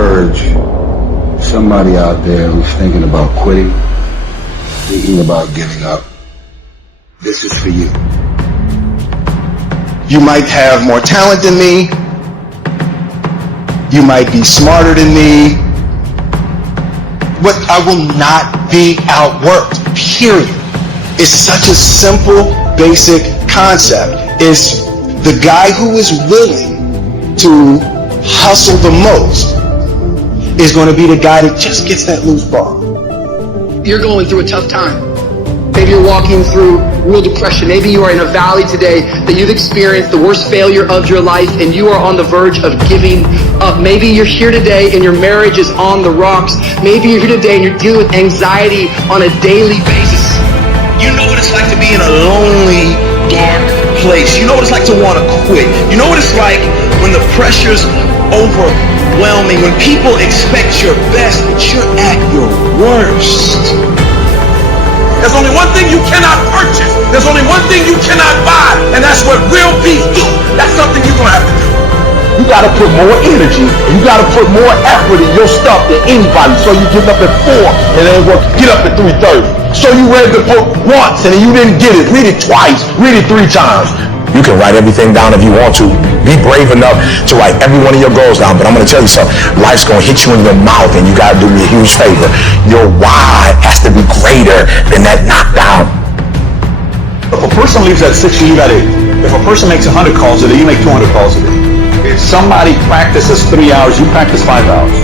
encourage somebody out there who's thinking about quitting, thinking about giving up. This is for you. You might have more talent than me. You might be smarter than me. But I will not be outworked, period. It's such a simple, basic concept. It's the guy who is willing to hustle the most is going to be the guy that just gets that loose ball. You're going through a tough time. Maybe you're walking through real depression. Maybe you are in a valley today that you've experienced the worst failure of your life and you are on the verge of giving up. Maybe you're here today and your marriage is on the rocks. Maybe you're here today and you're dealing with anxiety on a daily basis. You know what it's like to be in a lonely, dark place. You know what it's like to want to quit. You know what it's like when the pressure's overwhelming, when people expect your best, but you're at your worst. There's only one thing you cannot purchase. There's only one thing you cannot buy, and that's what real peace do. That's something you're going to have to do. You got to put more energy, and you got to put more effort in your stuff than anybody. So you get up at 4 and then get up at 3:30. So you read the book once and then you didn't get it. Read it twice. Read it 3 times. You can write everything down if you want to. Be brave enough to write every one of your goals down. But I'm going to tell you something. Life's going to hit you in your mouth, and you got to do me a huge favor. Your why has to be greater than that knockdown. If a person leaves at 60, you got 8. If a person makes 100 calls a day, you make 200 calls a day. If somebody practices 3 hours, you practice 5 hours.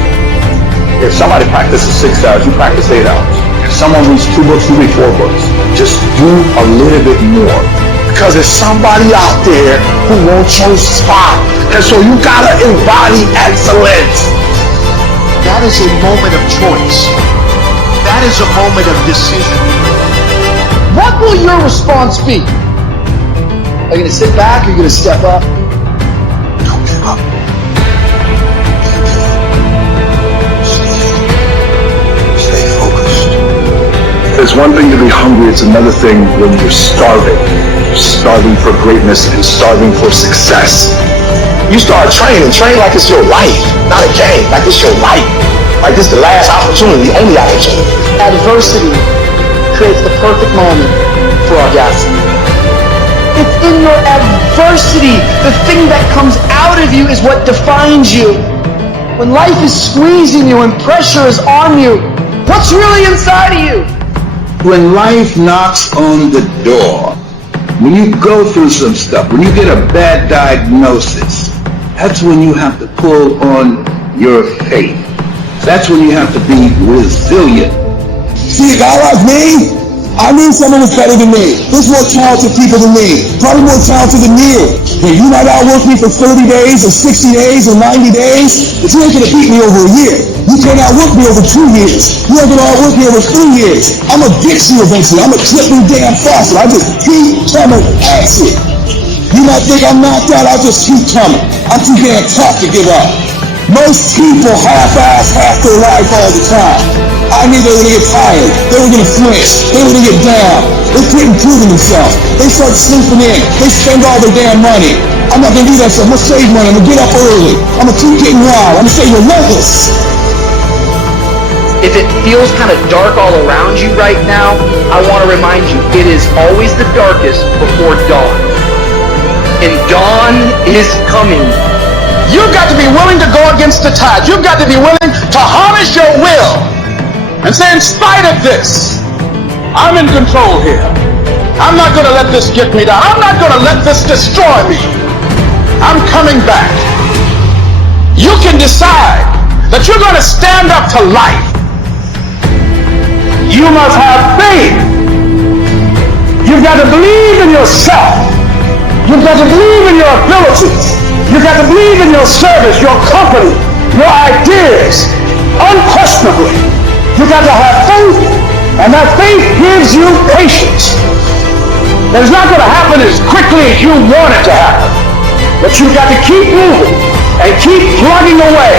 If somebody practices 6 hours, you practice 8 hours. If someone reads 2 books, you read 4 books. Just do a little bit more. Because there's somebody out there who wants your spot. And so you gotta embody excellence. That is a moment of choice. That is a moment of decision. What will your response be? Are you going to sit back or are you going to step up? Don't give up. Stay focused. It's one thing to be hungry, it's another thing when you're starving. Starving for greatness and starving for success. You start training like it's your life, not a game, like it's your life. Like this the last opportunity, the only opportunity. Adversity creates the perfect moment for audacity. It's in your adversity, the thing that comes out of you is what defines you. When life is squeezing you and pressure is on you, what's really inside of you? When life knocks on the door, when you go through some stuff, when you get a bad diagnosis, that's when you have to pull on your faith. That's when you have to be resilient. See, a guy like me, I need someone that's better than me. There's more talented people than me. Probably more talented than you. And you might outwork me for 30 days or 60 days or 90 days, but you ain't gonna beat me over a year. You can't outwork me over 2 years. You ain't gonna outwork me over 3 years. I'm gonna get you eventually. I'm gonna clip you damn fast. I just keep coming at you. You might think I'm knocked out, I'll just keep coming. I'm too damn tough to give up. Most people half-ass half their life all the time. I knew they were gonna get tired. They were gonna flinch. They were gonna get down. They quit improving themselves. They start sleeping in. They spend all their damn money. I'm not gonna do that stuff. I'm gonna save money. I'm gonna get up early. I'm gonna keep getting wild. I'm gonna stay relentless. If it feels kind of dark all around you right now, I want to remind you, it is always the darkest before dawn. And dawn is coming. You've got to be willing to go against the tide. You've got to be willing to harness your will and say, in spite of this, I'm in control here. I'm not going to let this get me down. I'm not going to let this destroy me. I'm coming back. You can decide that you're going to stand up to life. You must have faith. You've got to believe in yourself. You've got to believe in your abilities. You've got to believe in your service, your company, your ideas, unquestionably. You've got to have faith, and that faith gives you patience. And it's not going to happen as quickly as you want it to happen, but you've got to keep moving and keep plugging away.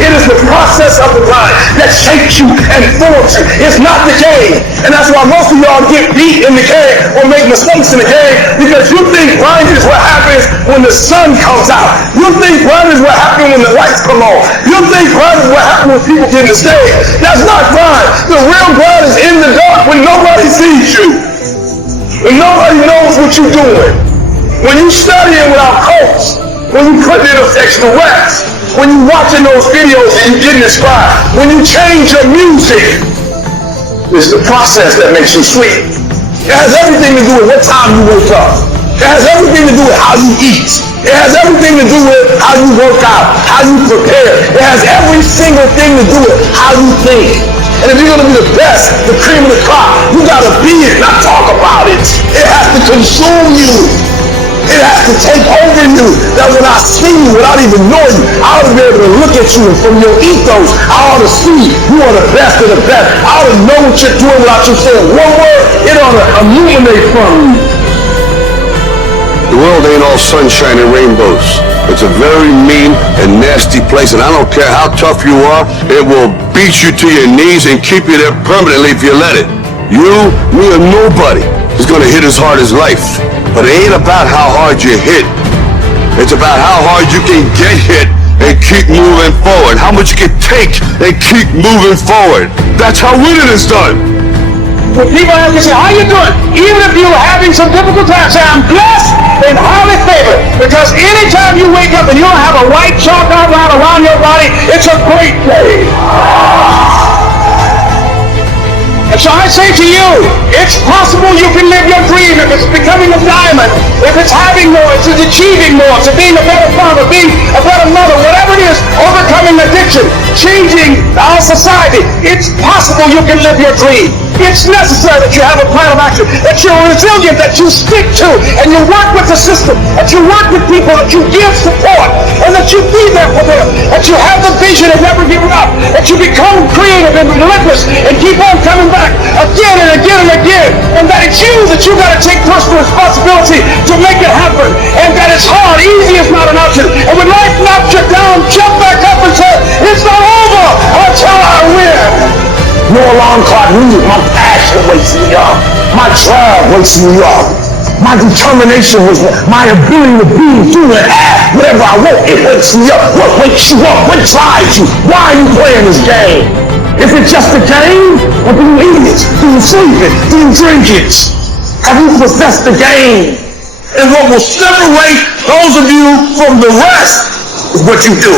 It is the process of the grind that shapes you and forms you. It's not the game. And that's why most of y'all get beat in the game or make mistakes in the game, because you think grind is what happens when the sun comes out. You think grind is what happens when the light lights come on. You think part of what happened when people get in the stage? That's not fine. The real God is in the dark when nobody sees you. When nobody knows what you're doing. When you studying without coats. When you put in extra wax. When you watching those videos and you getting inspired. When you change your music. It's the process that makes you sweet. It has everything to do with what time you wake up. It has everything to do with how you eat. It has everything to do with how you work out, how you prepare. It has every single thing to do with how you think. And if you're going to be the best, the cream of the crop, you got to be it, not talk about it. It has to consume you. It has to take over you. That when I see you, without even knowing you, I ought to be able to look at you, and from your ethos, I ought to see you are the best of the best. I ought to know what you're doing without you saying one word. It ought to illuminate from you. The world ain't all sunshine and rainbows. It's a very mean and nasty place, and I don't care how tough you are, it will beat you to your knees and keep you there permanently if you let it. You, me, or nobody is gonna hit as hard as life. But it ain't about how hard you hit. It's about how hard you can get hit and keep moving forward. How much you can take and keep moving forward. That's how winning is done. When people ask you, say, how you doing? Even if you're having some difficult times, say, I'm blessed and highly favored. Because anytime you wake up and you don't have a white chalk outline around your body, it's a great day. And so I say to you, it's possible you can live your dream if it's becoming a diamond, if it's having more, if it's achieving more, if it's being a better father, being a better mother, whatever it is, overcoming addiction, changing our society. It's possible you can live your dream. It's necessary that you have a plan of action, that you're resilient, that you stick to, and you work with the system, that you work with people, that you give support, and that you be there for them, that you have the vision and never give it up, that you become creative and relentless and keep on coming back again and again and again, and that it's you that you got to take personal responsibility to make it happen, and that it's hard, easy is not an option, and when life knocks you down, jump back up and say, it's not over until I win. No alarm clock music. My passion wakes me up. My drive wakes me up. My determination was my ability to be, do, and act whatever I want. It wakes me up. What wakes you up? What drives you? Why are you playing this game? Is it just a game? Or do you eat it? Do you sleep it? Do you drink it? Have you possessed the game? And what will separate those of you from the rest is what you do.